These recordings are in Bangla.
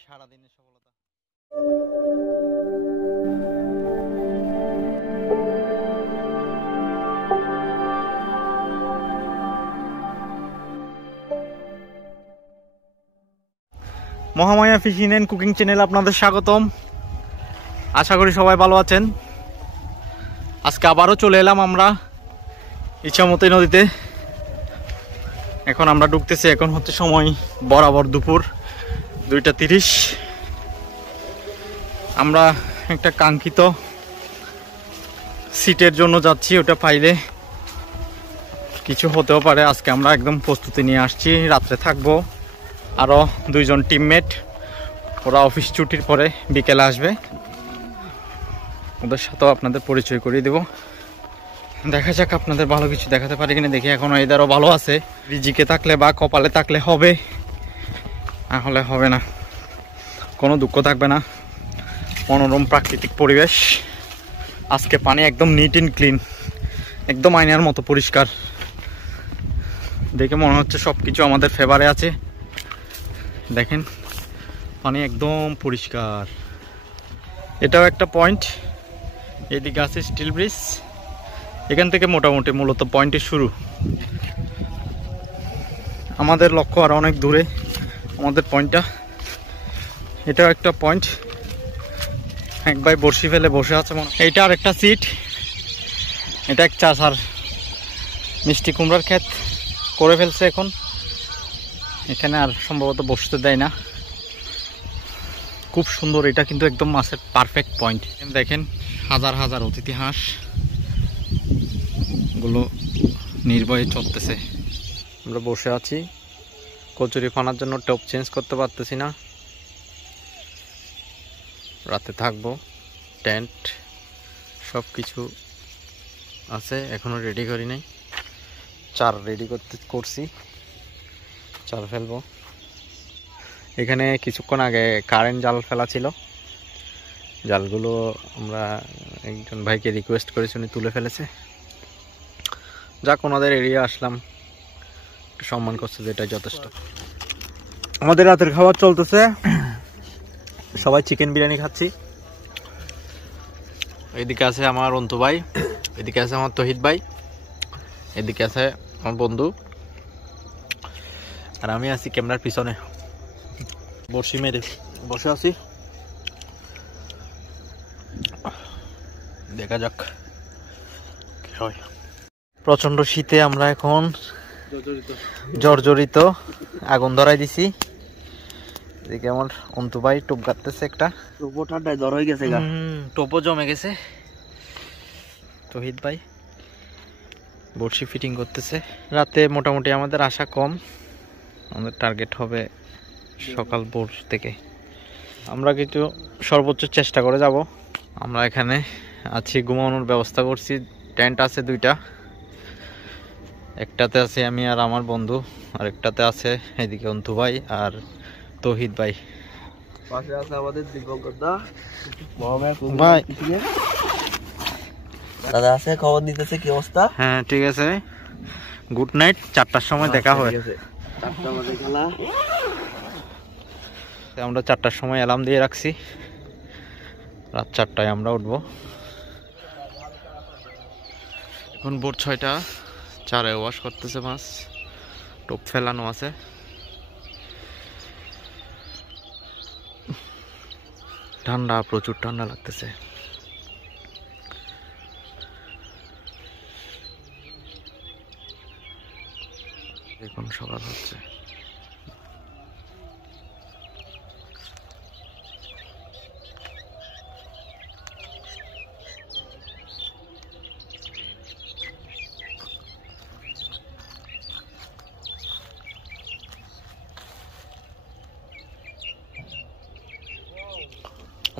সারাদিনের সফলতা। Mahamaya fishing and cooking channel আপনাদের স্বাগতম। আশা করি সবাই ভালো আছেন। আজকে আবারও চলে এলাম আমরা ইচ্ছামতি নদীতে। এখন আমরা ঢুকতেছি। এখন হচ্ছে সময় বরাবর দুপুর 2:30। আমরা একটা কাঙ্ক্ষিত সিটের জন্য যাচ্ছি, ওটা পাইলে কিছু হতেও পারে। আজকে আমরা একদম প্রস্তুতি নিয়ে আসছি, রাত্রে থাকবো। আরও 2জন টিমমেট, ওরা অফিস ছুটির পরে বিকেলে আসবে, ওদের সাথেও আপনাদের পরিচয় করিয়ে দেব। দেখা যাক আপনাদের ভালো কিছু দেখাতে পারি কিনা দেখি। এখন এদেরও ভালো আছে, রিজিকে থাকলে বা কপালে থাকলে হবে, না হলে হবে না। কোনো দুঃখ থাকবে না। মনোরম প্রাকৃতিক পরিবেশ। আজকে পানি একদম নিট অ্যান্ড ক্লিন, একদম আয়নার মতো পরিষ্কার। দেখে মনে হচ্ছে সব কিছু আমাদের ফেভারে আছে। দেখেন পানি একদম পরিষ্কার। এটাও একটা পয়েন্ট। এদিকে আছে স্টিল ব্রিজ। এখান থেকে মোটামুটি মূলত পয়েন্টের শুরু। আমাদের লক্ষ্য আর অনেক দূরে আমাদের পয়েন্টটা। এটাও একটা পয়েন্ট। এক ভাই বড়শি ফেলে বসে আছে। এইটা আর একটা সিট। এটা এক চাষার মিষ্টি কুমড়ার ক্ষেত করে ফেলছে। এখন এখানে আর সম্ভবত বসতে দেয় না। খুব সুন্দর। এটা কিন্তু একদম মাছের পারফেক্ট পয়েন্ট। দেখেন হাজার হাজার অতিথি হাঁস গুলো নির্ভয়ে চলতেছে। আমরা বসে আছি কচুরি ফানার জন্য। টপ চেঞ্জ করতে পারতেছি না। রাতে থাকবো। টেন্ট সব কিছু আছে, এখনো রেডি করি নাই। চার রেডি করছি, চার ফেলবো। এখানে কিছুক্ষণ আগে কারেন্ট জাল ফেলা ছিল। জালগুলো আমরা একজন ভাইকে রিকোয়েস্ট করেছি, উনি তুলে ফেলেছে। যাক, ওনাদের এরিয়া আসলাম, একটু সম্মান করছে, যেটাই যথেষ্ট। আমাদের রাতের খাবার চলতেছে। সবাই চিকেন বিরিয়ানি খাচ্ছি। এদিকে আছে আমার অন্তু ভাই, এদিকে আছে আমার তহিদ ভাই, এদিকে আছে আমার বন্ধু, আর আমি আছি ক্যামেরার পিছনে বড়শি মেরে বসে আছি। দেখা যাক কি হয়। প্রচন্ড শীতে আমরা এখন জর্জরিত। আগুন ধরাই দিছি। এদিকে আমার অন্তু ভাই টোপ গাড়তেছে একটা। টোপো ঠান্ডায় জ্বর হয়ে গেছে গা। টোপও জমে গেছে। তহিদ ভাই বড়শি ফিটিং করতেছে। রাতে মোটামুটি আমাদের আশা কম। আমাদের টার্গেট হবে সকাল ভোর থেকে। আমরা কিন্তু সর্বোচ্চ চেষ্টা করে যাব। আমরা এখানে আছি, ঘুমানোর ব্যবস্থা করছি। টেন্ট আছে 2টা। একটাতে আছে আমি আর আমার বন্ধু, আর একটাতে আছে এদিকে অন্তু ভাই আর তহিদ ভাই। পাশে আছে আমাদের দিগঙ্কর দা ভাই। দাদা আছে, খবর নিতেছে কি অবস্থা। হ্যাঁ ঠিক আছে, গুড নাইট। 4টার সময় দেখা হয়। 4টা বাজে খেলা। আমরা 4টার সময় অ্যালার্ম দিয়ে রাখছি, রাত 4টায় আমরা উঠবো। এখন ভোর 6টা। চারে ওয়াশ করতেছে মাছ, টোপ ফেলানো আছে। ঠান্ডা, প্রচুর ঠান্ডা লাগতেছে। এখন সকাল হচ্ছে।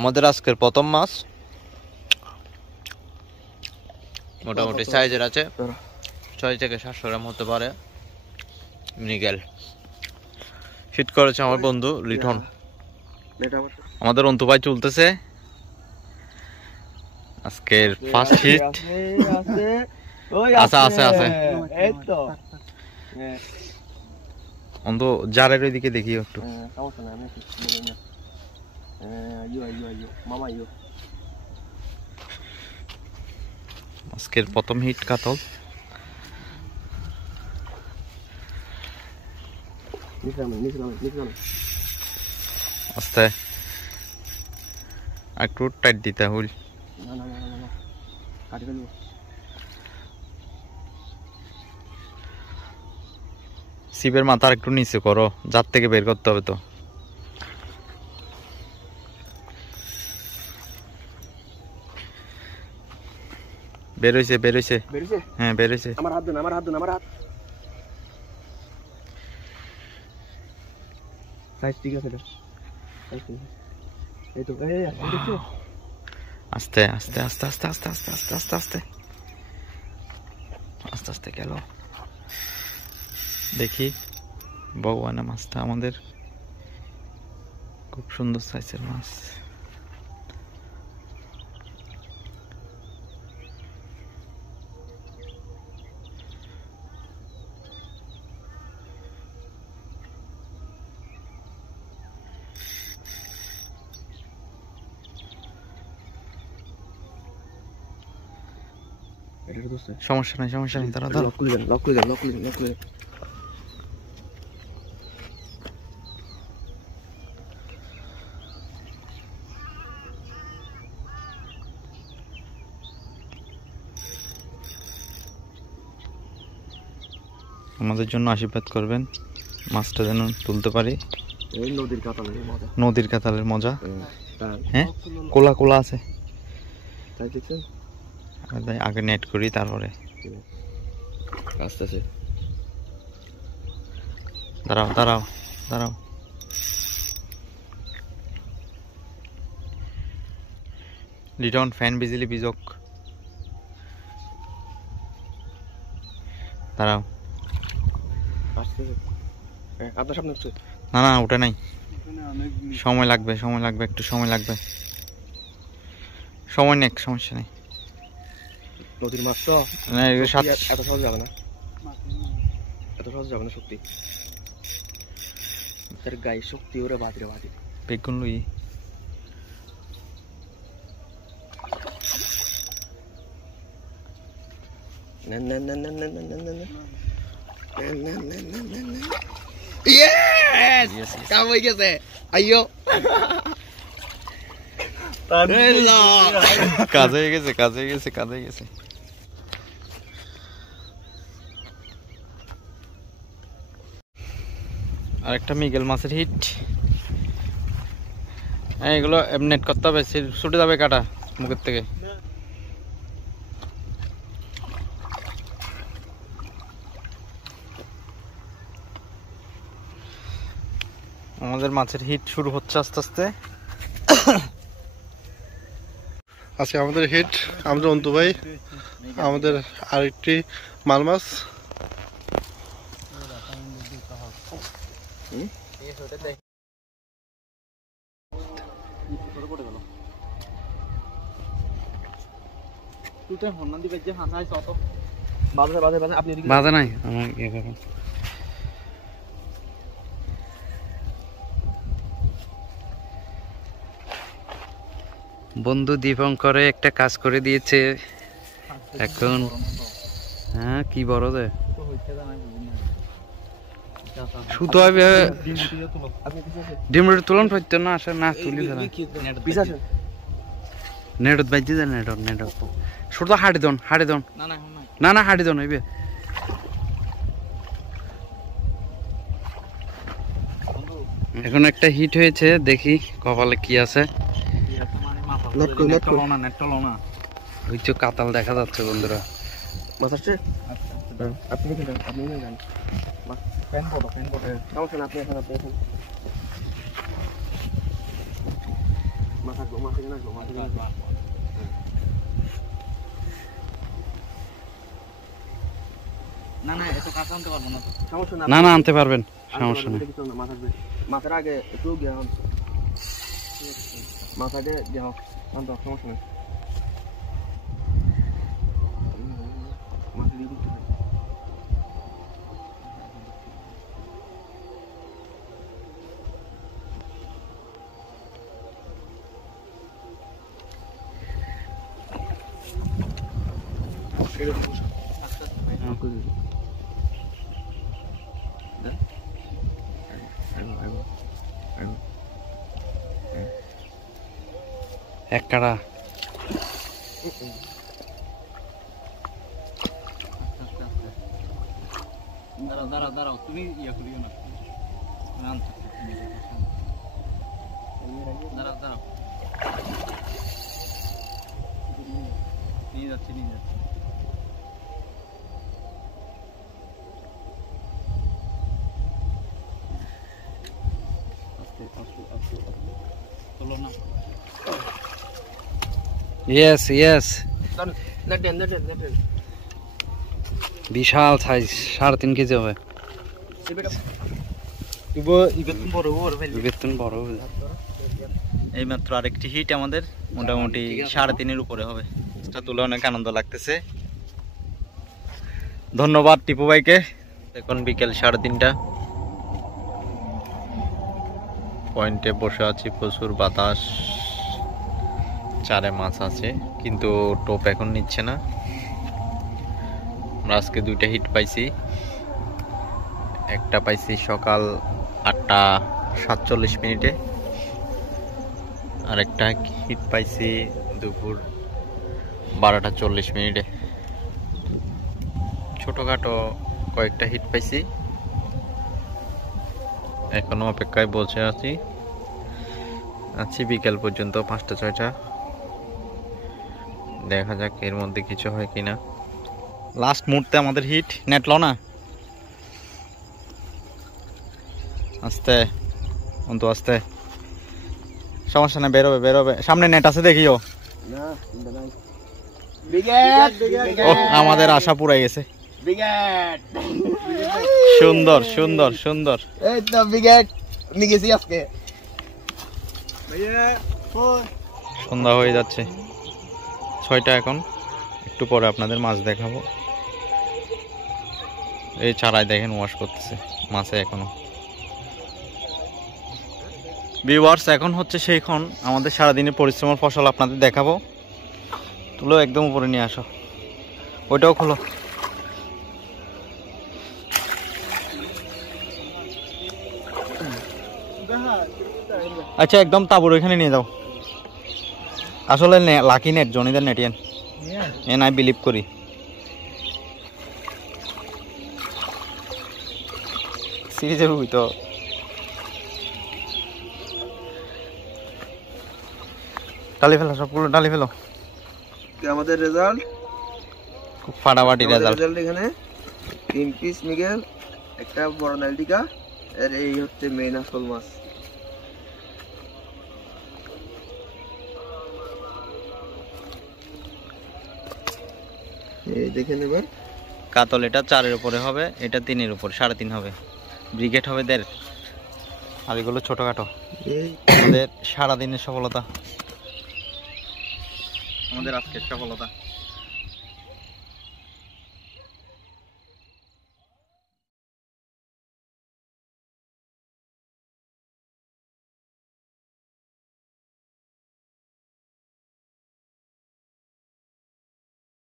আমাদের আজকের প্রথম মাছ মোটামুটি সাইজের আছে, 6 থেকে 700 গ্রাম হতে পারে। মৃগেল শীত করেছে আমার বন্ধু লিটন। আমাদের অন্তু ভাই চলতেছে আজকের ফার্স্ট হিট। আছে আছে আছে, এই তো অন্ত জারের ওইদিকে দেখি একটু। সমস্যা নাই, আমি আইয়ো মামা আইয়ো। আজকের প্রথম হিট কাতল। আস্তে একটু টাইট দিতে হুইল। কাটি ফেলবো। সিপের মাথা একটু নিচে করো, যার থেকে বের করতে হবে তো। বের হইছে বের হইছে, হ্যাঁ বের হইছে। আমার হাত দেন, আমার হাত দেন, আমার হাত। সাইজ ঠিক আছে, এই তো দেখছো। আস্তে আস্তে আস্তে আস্তে আস্তে আস্তে আস্তে আস্তে আস্তে আস্তে আস্তে গেল। দেখি ভগবান, মাছটা আমাদের খুব সুন্দর সাইজের মাছ। সমস্যা নাই সমস্যা নেই, তারা লক করে দেন, লক করে দেন, লক করে দেন, লক করে দেন। আমাদের জন্য আশীর্বাদ করবেন, মাছটা যেন তুলতে পারি। এই নদীর কাতালের মজা, নদীর কাতালের মজা। হ্যাঁ কোলা কোলা আছে, তাই দেখছেন। আগে নেট করি তারপরে। আস্তে আস্তে দাঁড়াও দাঁড়াও দাঁড়াও। লিটন ফ্যান বিজলি বিজক, দাঁড়াও। আপনার সামনে হচ্ছে না না ওটা নাই, সময় লাগবে সময় লাগবে, একটু সময় লাগবে, সময় নেই, সমস্যা নেই। নদীর মাছ তো না, এগুলো এত সহজ যাবে না, এত সহজ যাবে না শক্তি। তার গায়ে শক্তি ওরে বাঁধরে বাঁধে। বেগুন লুই না না না না না না না না না। কাম হয়ে গেছে, আইয়ো কাজ হয়ে গেছে কাজ হয়ে গেছে কাজ হয়ে গেছে। আরেকটা মিগেল মাছের হিট। হ্যাঁ এগুলো নেট করতে হবে, ছুটে যাবে কাটা মুখের থেকে। আমাদের মাছের হিট শুরু হচ্ছে আস্তে আস্তে। আজকে আমাদের হিট, আমাদের অন্তু ভাই, আমাদের আরেকটি মাল মাছ। বাধা নাই আমার ইয়ে করুন। বন্ধু দীপঙ্করে একটা কাজ করে দিয়েছে এখন। হ্যাঁ কি বড় রে শুধু হবে ডিমটা তুলন পাইতো না, আসলে না তুলি নেটত বাইতে যায়, নেটত নেটত শুধু হাঁটি দন হাঁটি দন, না না হাঁটি দন হইবে। এখন একটা হিট হয়েছে, দেখি কপালে কি আছে। ওই তো কাতাল দেখা যাচ্ছে বন্ধুরা। মাছ আসছে, আপনি দেখে আপনি জানেন। ফ্যান ফটো সমস্যা না, আপনি এখন আপনি এখন মাছ আসবো, মাছ এখানে আসবো, মাছ এখানে আসবো। না না এত কাঁচা আনতে পারবো না, সমস্যা না, না না আনতে পারবেন, সমস্যা নেই। মাছ আসবে, মাছের আগে একটু গিয়ে মাছ আগে গিয়ে আনতে, সমস্যা নেই। এক কাড়া দাঁড়াও তুমি ইয়া করিও না দাঁড়াও নিয়ে যাচ্ছি চলো না ইয়েস ইয়েস নেটেন বিশাল সাইজ 3.5 কেজি হবে বেতন বড় এই মাত্র আরেকটি হিট আমাদের মোটামুটি 3.5 উপরে হবে। এটা তুলে অনেক আনন্দ লাগতেছে। ধন্যবাদ টিপু ভাইকে। এখন বিকেল 3:30 পয়েন্টে বসে আছি, প্রচুর বাতাস, চারে মাছ আছে কিন্তু টোপ এখন নিচ্ছে না। আমরা আজকে 2টা হিট পাইছি, একটা পাইছি সকাল 8:47 আর একটা হিট পাইছি দুপুর 12:40। ছোটখাটো কয়েকটা হিট পাইছি, এখনো অপেক্ষায় বসে আছি বিকেল পর্যন্ত 5টা-6টা। দেখা যাক এর মধ্যে কিছু হয় কিনা। লাস্ট মুহূর্তে আমাদের হিট নেট লো না, আস্তে অন্তু আস্তে, সমস্যা না, বেরোবে সামনে নেট আছে দেখিও। ও আমাদের আশা পুরাই গেছে। সুন্দর সুন্দর সুন্দর, এই তো বিগেট নিয়ে গেছি আজকে। সন্ধ্যা হয়ে যাচ্ছে, 6টা এখন। একটু পরে আপনাদের মাছ দেখাবো। এই চারায় দেখেন ওয়াশ করতেছে মাছে এখনো। ভিউয়ার্স, এখন হচ্ছে সেইক্ষণ আমাদের সারাদিনের পরিশ্রমের ফসল আপনাদের দেখাবো। তুলো একদম উপরে নিয়ে আসো, ওইটাও খোলো। আচ্ছা একদম তাবুর ওইখানে নিয়ে যাও। আসলে লাকি নেট, জনিদের নেট এন আই বিলিভ করি। সিরিজের বুঝি তো ডালি ফেলো, সবগুলো ডালি ফেলো। আমাদের রেজাল্ট খুব ফাটাফাটি রেজাল্ট। এখানে 3 পিস মিগেল, একটা বড় নাইলটিকা, আর এই হচ্ছে মেইন আসল মাছ। এই দেখেন এবার কাতল এটা 4-এর উপরে হবে, এটা 3-এর উপর, 3.5 হবে। ব্রিগেড হবে 1.5, আর এগুলো ছোটখাটো। আমাদের সারাদিনের সফলতা, আমাদের আজকের সফলতা।